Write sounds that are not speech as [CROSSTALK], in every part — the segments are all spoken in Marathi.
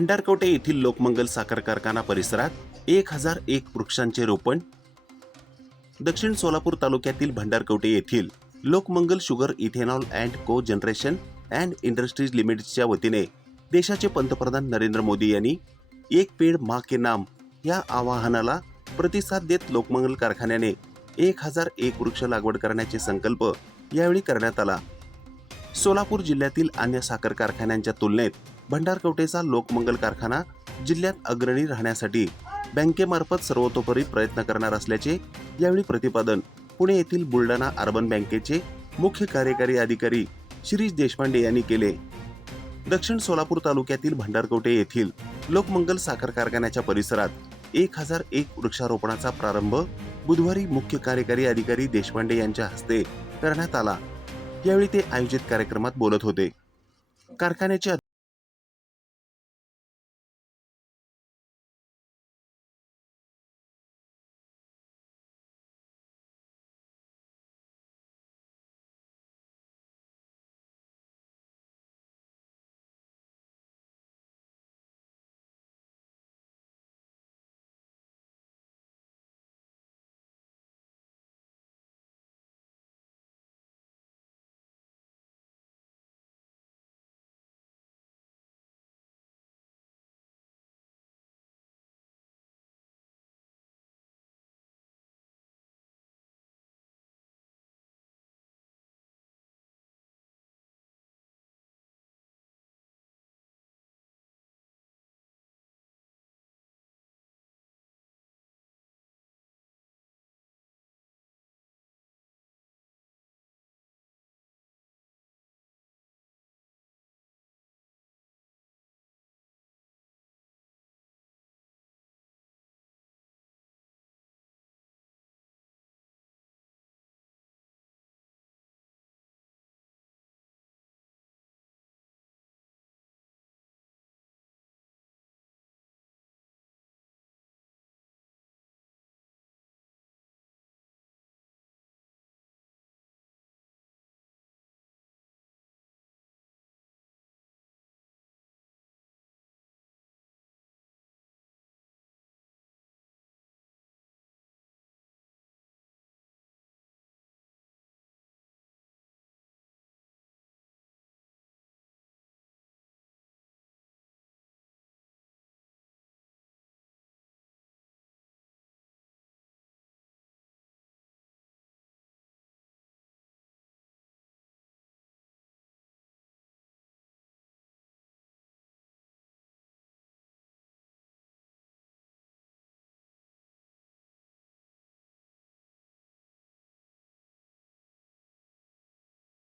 भंडारकवटे येथील लोकमंगल साखर कारखाना परिसरात एक हजार एक वृक्षांचे रोपण. दक्षिण सोलापूर तालुक्यातील भंडारकवटे येथील Lokmangal sugar ethanol and cogeneration and industries लिमिटेडच्या वतीने देशाचे पंतप्रधान नरेंद्र मोदी यांनी एक पेड मा के नाम या आवाहनाला प्रतिसाद देत लोकमंगल कारखान्याने एक हजार एक वृक्ष लागवड करण्याचे संकल्प यावेळी करण्यात आला. सोलापूर जिल्ह्यातील अन्य साखर कारखान्यांच्या तुलनेत भंडारकवटेचा लोकमंगल कारखाना जिल्ह्यात अग्रणी राहण्यासाठी बँकेमार्फत सर्वतोपरी प्रयत्न करणार असल्याचे यावेळी प्रतिपादन पुणे येथील बुलढाणा अर्बन बँकेचे मुख्य कार्यकारी अधिकारी शिरीष देशपांडे यांनी केले. दक्षिण सोलापूर तालुक्यातील भंडारकवटे येथील लोकमंगल साखर कारखान्याच्या परिसरात एक हजार एक वृक्षारोपणाचा प्रारंभ बुधवारी मुख्य कार्यकारी अधिकारी देशपांडे यांच्या हस्ते करण्यात आला. यावेळी ते आयोजित कार्यक्रमात बोलत होते. कारखान्याचे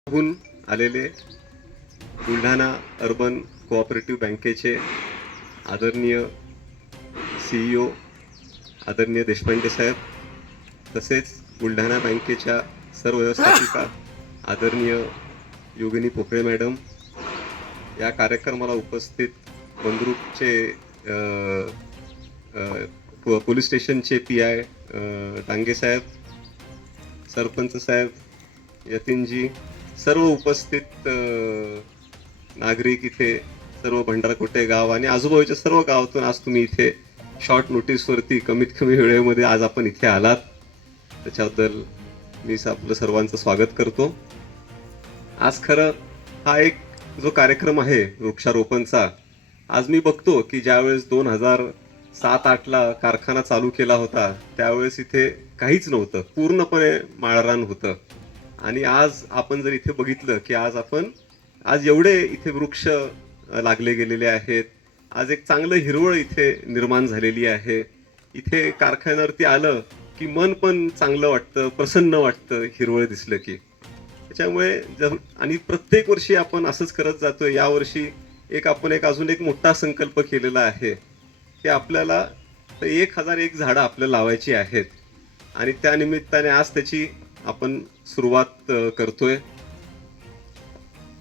हून आलेले बुलढाणा अर्बन कोऑपरेटिव्ह बँकेचे आदरणीय सीईओ आदरणीय देशपांडे साहेब तसेच बुलढाणा बँकेच्या सर्व व्यवस्थापिका [COUGHS] आदरणीय योगिनी पोकळे मॅडम या कार्यक्रमाला उपस्थित बंद्रुकचे पो- पोलीस स्टेशनचे पी आय डांगे साहेब सरपंच साहेब यतीनजी सर्व उपस्थित नागरिक इथे सर्व भंडारकोटे गाव आणि आजूबाजूच्या सर्व गावातून आज तुम्ही इथे शॉर्ट नोटीसवरती कमीत कमी वेळेमध्ये आज आपण इथे आलात. त्याच्याबद्दल मी आपलं सर्वांचं स्वागत करतो. आज खरं हा एक जो कार्यक्रम आहे वृक्षारोपणचा आज मी बघतो की ज्यावेळेस दोन हजार सात आठला कारखाना चालू केला होता त्यावेळेस इथे काहीच नव्हतं. पूर्णपणे माळरान होतं. आणि आज आपण जर इथे बघितलं की आज आपण आज एवढे इथे वृक्ष लागले गेलेले आहेत. आज एक चांगलं हिरवळ इथे निर्माण झालेली आहे. इथे कारखान्यावरती आलं की मन पण चांगलं वाटतं प्रसन्न वाटतं हिरवळ दिसलं की. त्याच्यामुळे जर आणि प्रत्येक वर्षी आपण असंच करत जातोय. यावर्षी एक आपण एक अजून एक मोठा संकल्प केलेला आहे की आपल्याला एक हजार एक झाडं आपल्याला लावायची आहेत. आणि त्यानिमित्ताने आज त्याची आपण सुरुवात करतोय.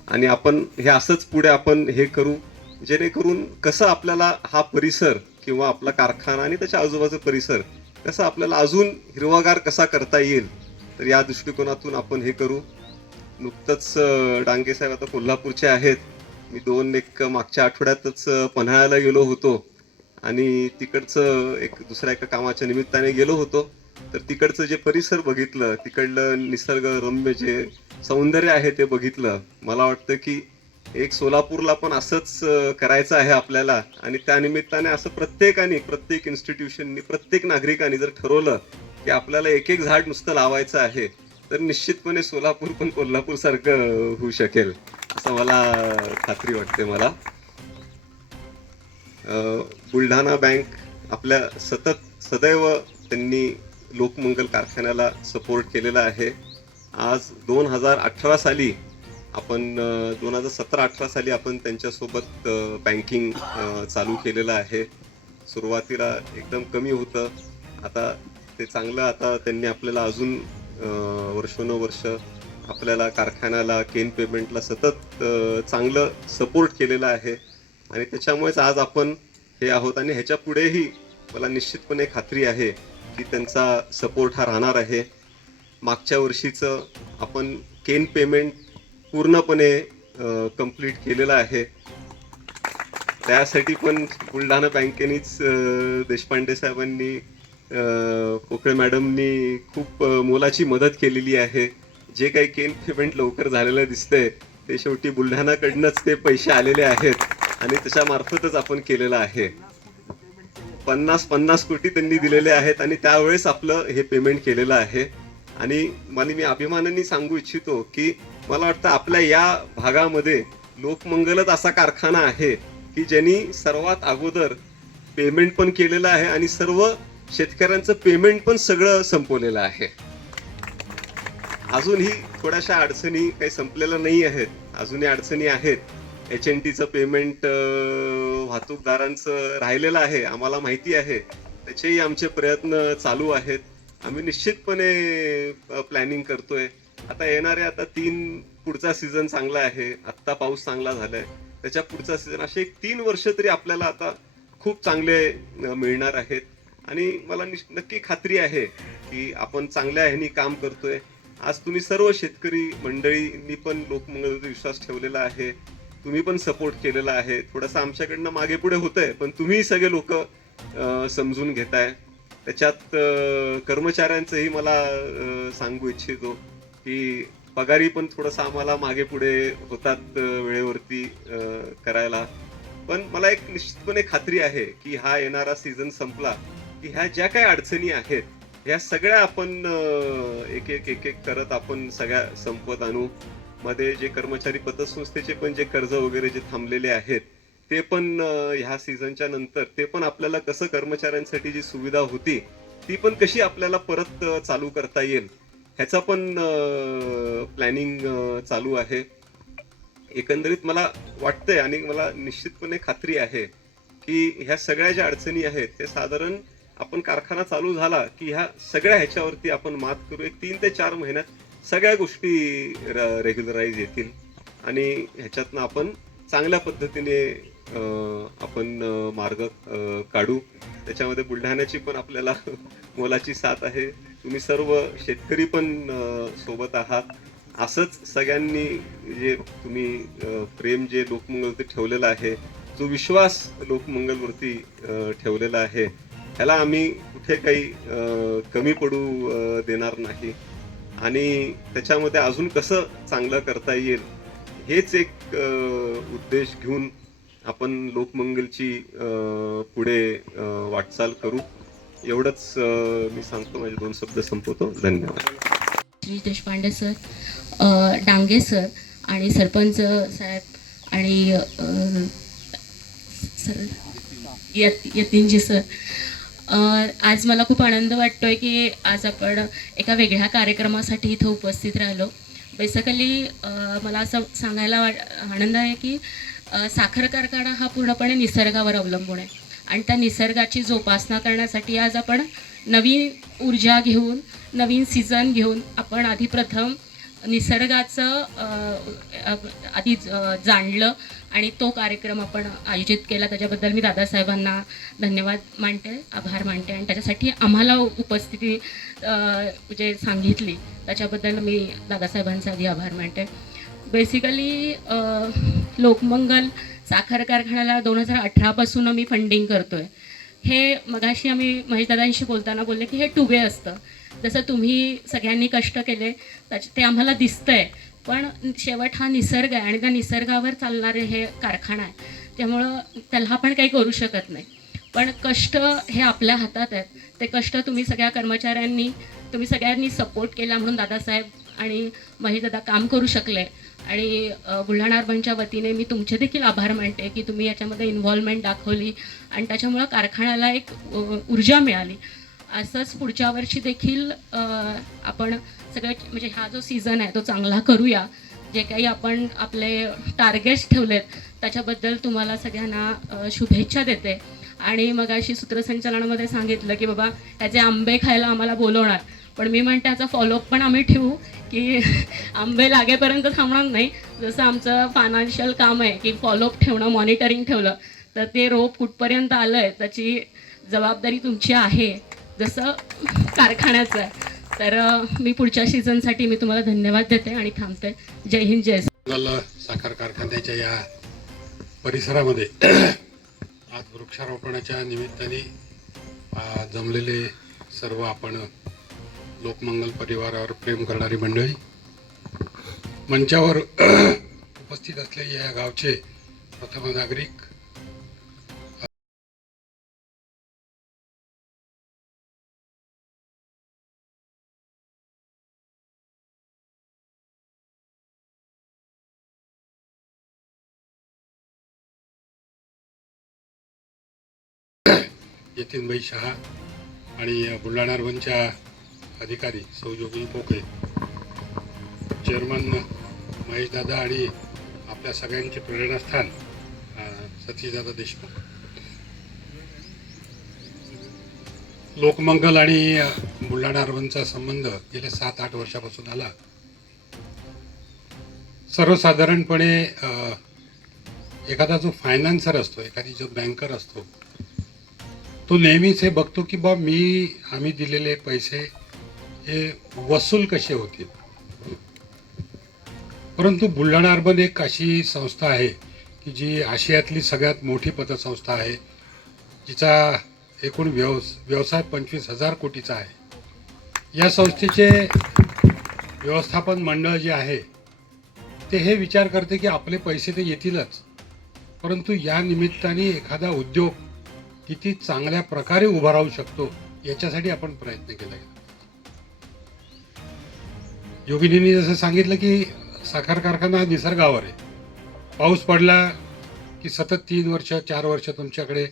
आणि आपण हे असंच पुढे आपण हे करू जेणेकरून कसं आपल्याला हा परिसर किंवा आपला कारखाना आणि त्याच्या आजूबाजूचा परिसर कसा आपल्याला अजून हिरवागार कसा करता येईल तर या दृष्टिकोनातून आपण हे करू. नुकतंच डांगे साहेब आता कोल्हापूरचे आहेत. मी दोन एक मागच्या आठवड्यातच पन्हाळ्याला गेलो होतो. आणि तिकडचं एक दुसऱ्या एका कामाच्या निमित्ताने गेलो होतो. तर तिकडचं जे परिसर बघितलं तिकडलं निसर्ग रम्य जे सौंदर्य आहे ते बघितलं. मला वाटतं की एक सोलापूरला पण असंच करायचं आहे आपल्याला. आणि त्या निमित्ताने असं प्रत्येकाने प्रत्येक इन्स्टिट्यूशननी प्रत्येक नागरिकाने जर ठरवलं की आपल्याला एक एक झाड नुसतं लावायचं आहे तर निश्चितपणे सोलापूर पण कोल्हापूर सारखं होऊ शकेल असं मला खात्री वाटते मला. बुलढाणा बँक आपल्या सतत सदैव त्यांनी लोकमंगल कारखान्याला सपोर्ट केलेला आहे. आज दोन हजार अठरा साली आपण दोन हजार सतरा अठरा साली आपण त्यांच्यासोबत बँकिंग चालू केलेलं आहे. सुरुवातीला एकदम कमी होतं. आता ते चांगलं आता त्यांनी आपल्याला अजून वर्षानुवर्ष आपल्याला कारखान्याला केन पेमेंटला सतत चांगलं सपोर्ट केलेलं आहे. आणि त्याच्यामुळेच आज आपण हे आहोत. आणि ह्याच्या पुढेही मला निश्चितपणे खात्री आहे की त्यांचा सपोर्ट हा राहणार आहे. मागच्या वर्षीचं आपण केन पेमेंट पूर्णपणे कंप्लीट केलेलं आहे. त्यासाठी पण बुलढाणा बँकेनीच देशपांडे साहेबांनी पोकळे मॅडमनी खूप मोलाची मदत केलेली आहे. जे काही केन पेमेंट लवकर झालेलं दिसतंय ते शेवटी बुलढाणाकडनंच ते पैसे आलेले आहेत आणि त्याच्यामार्फतच आपण केलेलं आहे. पन्नास पन्नास कोटी त्यांनी दिलेले आहेत आणि त्यावेळेस आपलं हे पेमेंट केलेलं आहे. आणि मला मी अभिमानाने सांगू इच्छितो की मला वाटतं आपल्या या भागामध्ये लोकमंगलच असा कारखाना आहे की ज्यांनी सर्वात अगोदर पेमेंट पण केलेलं आहे आणि सर्व शेतकऱ्यांचं पेमेंट पण सगळं संपवलेलं आहे. अजूनही थोड्याशा अडचणी काही संपलेल्या नाही आहेत. अजूनही अडचणी आहेत. एच एन टीचं पेमेंट वाहतूकदारांचं राहिलेलं आहे आम्हाला माहिती आहे त्याचेही आमचे प्रयत्न चालू आहेत. आम्ही निश्चितपणे प्लॅनिंग करतोय. आता येणारे आता तीन पुढचा सीझन चांगला आहे आत्ता पाऊस चांगला झालाय. त्याच्या पुढचा सीझन असे एक तीन वर्ष तरी आपल्याला आता खूप चांगले मिळणार आहेत. आणि मला नक्की खात्री आहे की आपण चांगल्या ह्यानी काम करतोय. आज तुम्ही सर्व शेतकरी मंडळींनी पण लोकमंगलवरती विश्वास ठेवलेला आहे. तुम्ही पण सपोर्ट केलेला आहे. थोडंसं आमच्याकडनं मागे पुढे आहे पण तुम्ही सगळे लोक समजून घेताय. त्याच्यात कर्मचाऱ्यांचंही मला सांगू इच्छितो की पगारी पण थोडंसं आम्हाला मागे पुढे होतात वेळेवरती करायला. पण मला एक निश्चितपणे खात्री आहे की हा येणारा सीझन संपला की ह्या ज्या काही अडचणी आहेत ह्या सगळ्या आपण एक एक एक एक करत आपण सगळ्या संपवत आणू. मध्ये जे कर्मचारी पतसंस्थेचे पण जे कर्ज वगैरे जे थांबलेले आहेत ते पण ह्या सीझनच्या नंतर ते पण आपल्याला कसं कर्मचाऱ्यांसाठी जी सुविधा होती ती पण कशी आपल्याला परत चालू करता येईल ह्याचा पण प्लॅनिंग चालू आहे. एकंदरीत मला वाटतंय आणि मला निश्चितपणे खात्री आहे की ह्या सगळ्या ज्या अडचणी आहेत ते साधारण आपण कारखाना चालू झाला की ह्या सगळ्या ह्याच्यावरती आपण मात करू. एक तीन ते चार महिन्यात सगळ्या गोष्टी रेग्युलराईज येतील. आणि ह्याच्यातनं आपण चांगल्या पद्धतीने आपण मार्ग काढू. त्याच्यामध्ये बुलढाण्याची पण आपल्याला [LAUGHS] मोलाची साथ आहे. तुम्ही सर्व शेतकरी पण सोबत आहात. असंच सगळ्यांनी जे तुम्ही प्रेम जे लोकमंगलवरती ठेवलेलं आहे जो विश्वास लोकमंगलवरती ठेवलेला आहे ह्याला आम्ही कुठे काही कमी पडू देणार नाही. आणि त्याच्यामध्ये अजून कसं चांगलं करता येईल हेच एक उद्देश घेऊन आपण लोकमंगलची पुढे वाटचाल करू. एवढंच मी सांगतो माझे दोन शब्द संपवतो. धन्यवाद. श्री देशपांडे सर डांगे सर आणि सरपंच साहेब आणि सर यत यतीनजी सर. आज मला खूप आनंद वाटतोय की आज आपण एका वेगळ्या कार्यक्रमासाठी इथं उपस्थित राहिलो. बेसिकली मला असं सांगायला वाट आनंद आहे की साखर कारखाना हा पूर्णपणे निसर्गावर अवलंबून आहे. आणि त्या निसर्गाची जोपासना करण्यासाठी आज आपण नवीन ऊर्जा घेऊन नवीन सीझन घेऊन आपण आधी प्रथम निसर्गाचं आधी जाणलं. आणि तो कार्यक्रम आपण आयोजित केला. त्याच्याबद्दल मी दादासाहेबांना धन्यवाद मानते आभार मानते आणि त्याच्यासाठी आम्हाला उपस्थिती जे म्हणजे सांगितली. त्याच्याबद्दल मी दादासाहेबांचा आधी आभार मानते. बेसिकली लोकमंगल साखर कारखान्याला दोन हजार अठरापासून आम्ही फंडिंग करतो आहे हे मगाशी आम्ही महेशदादांशी बोलताना बोलले की हे टू असतं. जसं तुम्ही सगळ्यांनी कष्ट केले त्याचे ते आम्हाला दिसतं आहे पण शेवट हा निसर्ग आहे आणि त्या निसर्गावर चालणारे हे कारखाना आहे. त्यामुळं त्याला आपण काही करू शकत नाही. पण कष्ट हे आपल्या हातात आहेत. ते कष्ट तुम्ही सगळ्या कर्मचाऱ्यांनी तुम्ही सगळ्यांनी सपोर्ट केला म्हणून दादासाहेब आणि महेशदादा काम करू शकले. आणि बुलढाणा अर्बनच्या वतीने मी तुमचे देखील आभार मानते की तुम्ही याच्यामध्ये इन्व्हॉल्वमेंट दाखवली आणि त्याच्यामुळं कारखान्याला एक ऊर्जा मिळाली. असंच पुढच्या वर्षी देखील आपण सगळं म्हणजे हा जो सीझन आहे तो चांगला करूया. जे काही आपण आपले टार्गेट्स ठेवलेत त्याच्याबद्दल तुम्हाला सगळ्यांना शुभेच्छा देते. आणि मग अशी सूत्रसंचालनामध्ये सांगितलं की बाबा त्याचे आंबे खायला आम्हाला बोलवणार. पण मी म्हणते त्याचा फॉलोअप पण आम्ही ठेवू की [LAUGHS] आंबे लागेपर्यंत थांबणार नाही. जसं आमचं फायनान्शियल काम आहे की फॉलोअप ठेवणं मॉनिटरिंग ठेवलं तर ते रोप कुठपर्यंत आलं आहे त्याची जबाबदारी तुमची आहे. जसं कारखान्याचं आहे. तर मी पुढच्या सीझनसाठी मी तुम्हाला धन्यवाद देते आणि थांबते. जय हिंद जय साखर कारखान्याच्या या परिसरामध्ये [CLEARS THROAT] आज वृक्षारोपणाच्या निमित्ताने जमलेले सर्व आपण लोकमंगल परिवारावर प्रेम करणारी मंडळी मंचावर [CLEARS THROAT] उपस्थित असलेले या गावचे प्रथम नागरिक यतीनभाई शहा आणि बुलढाणा अर्बनच्या अधिकारी सौजोगी पोके चेअरमन महेशदादा आणि आपल्या सगळ्यांचे प्रेरणास्थान सतीशदादा देशमुख. लोकमंगल आणि बुलढाणा अर्बनचा संबंध गेल्या सात आठ वर्षापासून आला. सर्वसाधारणपणे एखादा जो फायनान्सर असतो एखादी जो बँकर असतो तो नेहमीच हे बघतो की बा मी आम्ही दिलेले पैसे हे वसूल कसे होतील? परंतु बुलढाणा अर्बन एक अशी संस्था आहे की जी आशियातली सगळ्यात मोठी पतसंस्था आहे जिचा एकूण व्यवस व्यवसाय पंचवीस हजार कोटीचा आहे. या संस्थेचे व्यवस्थापन मंडळ जे आहे ते हे विचार करते की आपले पैसे ते येतीलच परंतु या निमित्ताने एखादा उद्योग किती चांगल्या प्रकारे उभा राहू शकतो याच्यासाठी आपण प्रयत्न केला. योगिनींनी जसं सांगितलं की साखर कारखाना निसर्गावर आहे. पाऊस पडला की सतत तीन वर्ष चार वर्ष तुमच्याकडे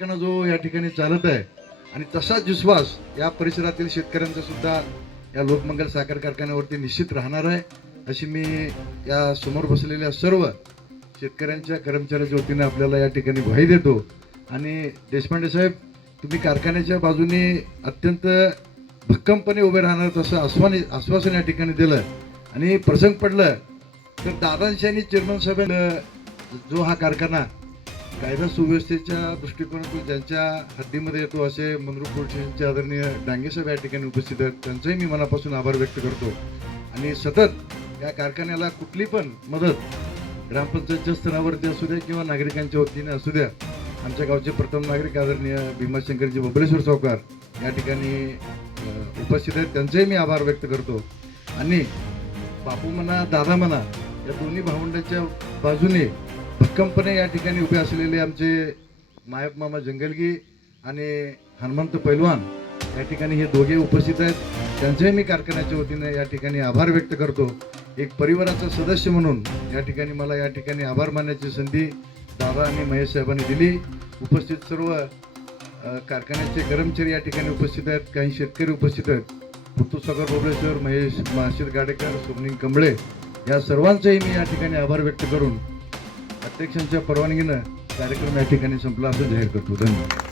कारखाना जो या ठिकाणी चालत आहे आणि तसाच विश्वास या परिसरातील शेतकऱ्यांचा सुद्धा या लोकमंगल साखर कारखान्यावरती निश्चित राहणार आहे अशी मी या समोर बसलेल्या सर्व शेतकऱ्यांच्या कर्मचाऱ्याच्या वतीने आपल्याला या ठिकाणी ग्वाही देतो. आणि देशपांडे साहेब तुम्ही कारखान्याच्या बाजूने अत्यंत भक्कमपणे उभे राहणार तसं आश्वान आश्वासन या ठिकाणी दिलं. आणि प्रसंग पडलं तर दादांशी आणि चेअरमन साहेबांना जो हा कारखाना कायदा सुव्यवस्थेच्या दृष्टिकोनातून ज्यांच्या हद्दीमध्ये येतो असे मंगरूळ पोलीस स्टेशनचे आदरणीय डांगेसाहेब या ठिकाणी उपस्थित आहेत. त्यांचंही मी मनापासून आभार व्यक्त करतो. आणि सतत या कारखान्याला कुठली पण मदत ग्रामपंचायतच्या स्तरावरती असू द्या किंवा नागरिकांच्या वतीने असू द्या आमच्या गावचे प्रथम नागरिक आदरणीय भीमाशंकरजी बबलेश्वर सावकार या ठिकाणी उपस्थित आहेत. त्यांचेही मी आभार व्यक्त करतो. आणि बापू म्हणा दादा म्हणा या दोन्ही भावंडांच्या बाजूने भक्कमपणे या ठिकाणी उभे असलेले आमचे नायब मामा जंगलगी आणि हनुमंत पैलवान या ठिकाणी हे दोघे उपस्थित आहेत. त्यांचेही मी कारखान्याच्या वतीने या ठिकाणी आभार व्यक्त करतो. एक परिवाराचा सदस्य म्हणून या ठिकाणी मला या ठिकाणी आभार मानण्याची संधी दादा आणि महेश साहेबांनी दिली. उपस्थित सर्व कारखान्याचे कर्मचारी या ठिकाणी उपस्थित आहेत. काही शेतकरी उपस्थित आहेत. पुतुसागर बोबळेश्वर महेश माशिर गाडेकर सुमनिंग कंबळे या सर्वांचेही मी या ठिकाणी आभार व्यक्त करून अध्यक्षांच्या परवानगीनं कार्यक्रम या ठिकाणी संपला असं जाहीर करतो. धन्यवाद.